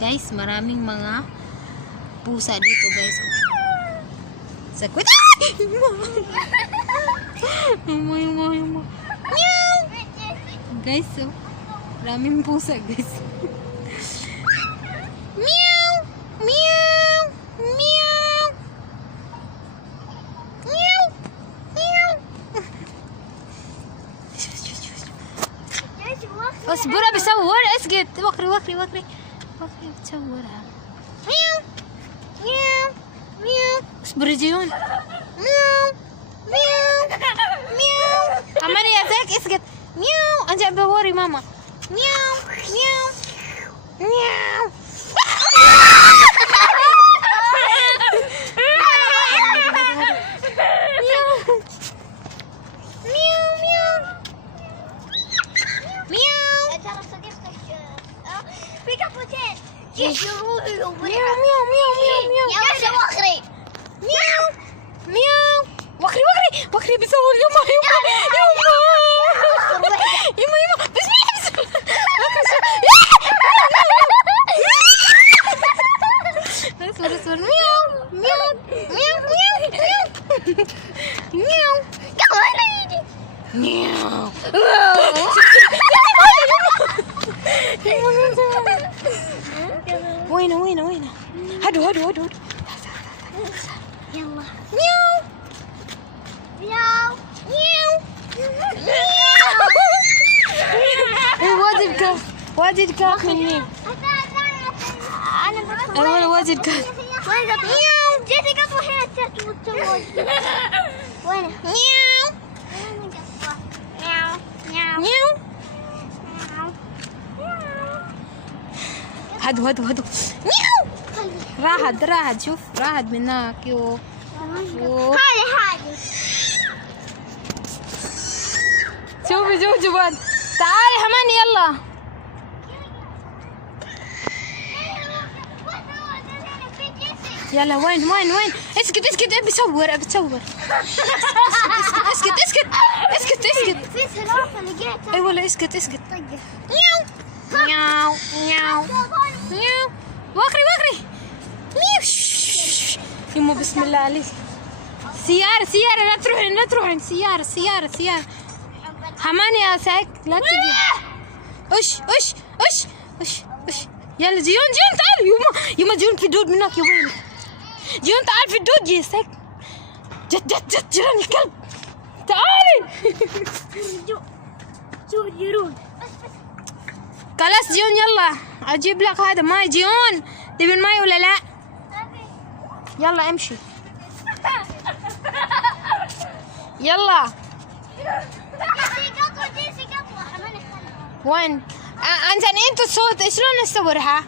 Guys, maraming mga pusa dito, guys. Sakwit! Yung Meow! Guys, so, maraming pusa, guys. Meow! Meow! Meow! Meow! Meow! اصبر بصور اسكت وقري بتصورها مياو مياو مياو اصبر جيون مياو مياو مياو عمالي يا زاك اسكت مياو انت بوري ماما مياو مياو مياو مياو مياو مياو مياو يا وخري مياو مياو وخري بيصور يما بس اصبر مياو مياو مياو مياو مياو وين هدو يلا مياو مياو مياو واجد كاف مني انا واجد كاف مياو جيتي قطوة هنا وين مياو مياو مياو هدو مياو راحت شوف راحت منك يو هذه شوفي جواد تعالي حماني يلا يلا وين اسكت ابي اصور اسكت في سلاسل لقيتها اي والله اسكت طقه مياو وخري ميو يما بسم الله عليك سيارة لا تروحين سيارة حماني يا ساك لا تجي اش يلا جيون تعال يما جيون في دود منك يا وينك جيون تعال في الدود يا ساك جت جيران الكلب تعالي شوف يرون خلاص جيون يلا اجيب لك هذا ماي جيون تبي الماي ولا لا يلا امشي يلا وين انت الصوت شلون نصورها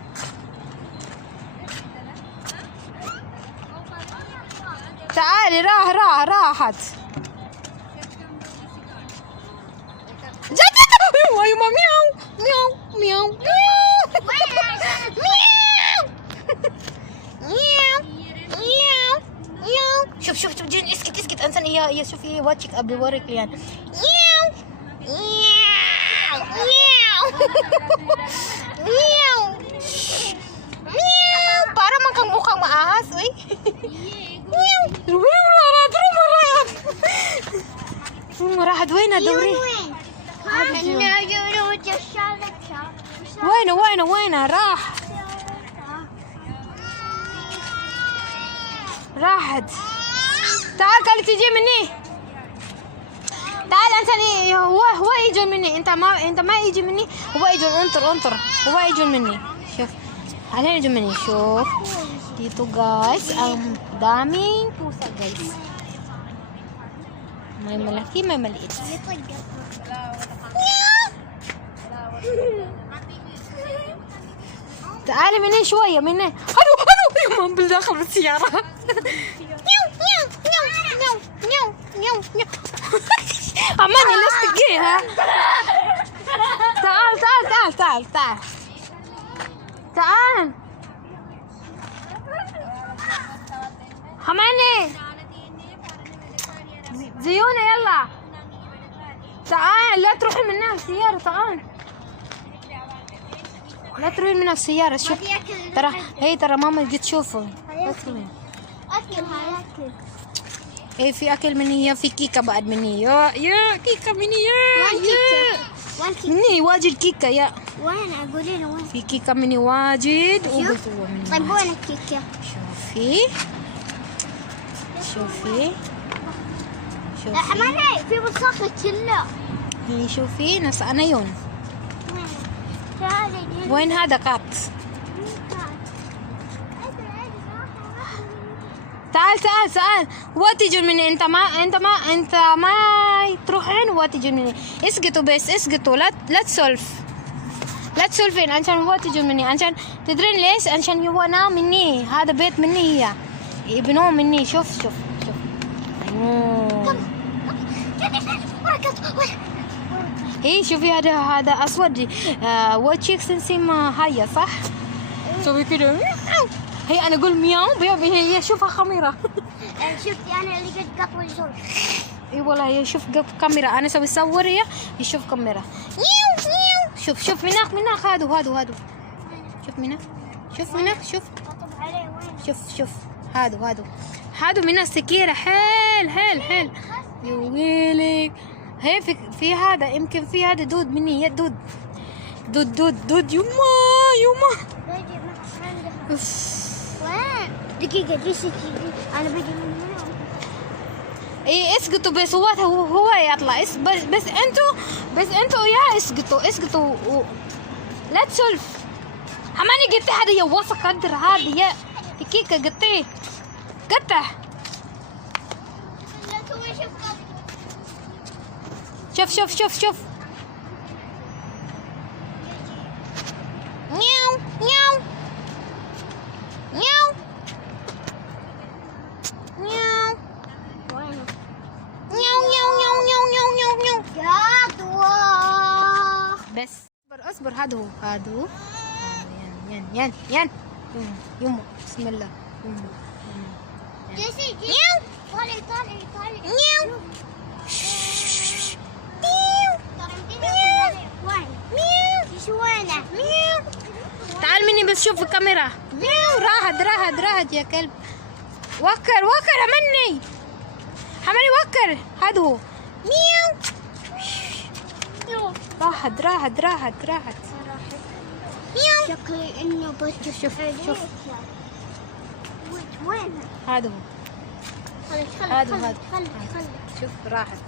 تعالي راحت جت يما مياو شوف جين اسكت انسان هي شوفي وجهك ابي اوريك يعني para mukhang maahas راحت وين دوري وين راحت تعال قال تجي مني تعال انت هو يجي مني انت ما يجي مني هو يجي انطر هو يجي مني شوف على يجي مني شوف dito guys ang daming pusa guys may malaki may maliit تعالي مني شوية مني هدو يما بالداخل بالسيارة عماني لستقيها تعال حماني زيونة يلا تعال لا تروحي منها السيارة تعال لا تروين من السيارة. شوف ترى هي ترى ماما جت تشوفه. لا تروين. أكل هاي أكل. ايه في اكل مني يا في كيكة بعد مني يا كيكة مني يا مني واجد كيكة يا وين أقولي له وين؟ في كيكة مني واجد وقلت هو مني طيب واجد. وين الكيكة؟ شوفي شوفي شوفي حماني في وساخة كله. هي شوفي ناس عنيون. تعالي. وين هذا قط؟ تعال واتجوا مني. انت ما تروحين واتجوا مني. اسقطوا بس اسقطوا. لا تسولفين عشان واتجوا مني. عشان تدرين ليش؟ عشان هو نام مني. هذا بيت مني هي يبنوه مني. شوف ايه شوفي هذا اسود. واتشيك سنسيم هاي صح؟ سوي كده. هي انا اقول مياو هي شوفها خميره. شفت انا اللي قد قطوة الزول. اي والله هي شوف كاميرا. انا سوي صور هي يشوف كاميرا. شوف مناخ هادو شوف مناخ شوف قطب عليه وين؟ شوف هادو مناخ سكيرة. حيل يا ويلك. هي في هذا يمكن في هذا دود مني. يا دود يما بيجي عنده. وين؟ دقيقة ليش أنا بيجي من هنا. ايه اسقطوا بصوته هو يطلع. بس انتوا يا اسقطوا لا تسولف. حماني قلت هذا يا وسخ قدر هذه يا كيكة قطيه قطع. شوف نياو وينه؟ بس اصبر هذا هو ين يمه بسم الله. جيسي طالعي وين؟ تعال مني بس شوف الكاميرا. راحت يا كلب. وكر مني حماني وكر. هذا هو مياو. راحت. شكلي انه بس شوف وين؟ هذا هو. خلي شوف راحت.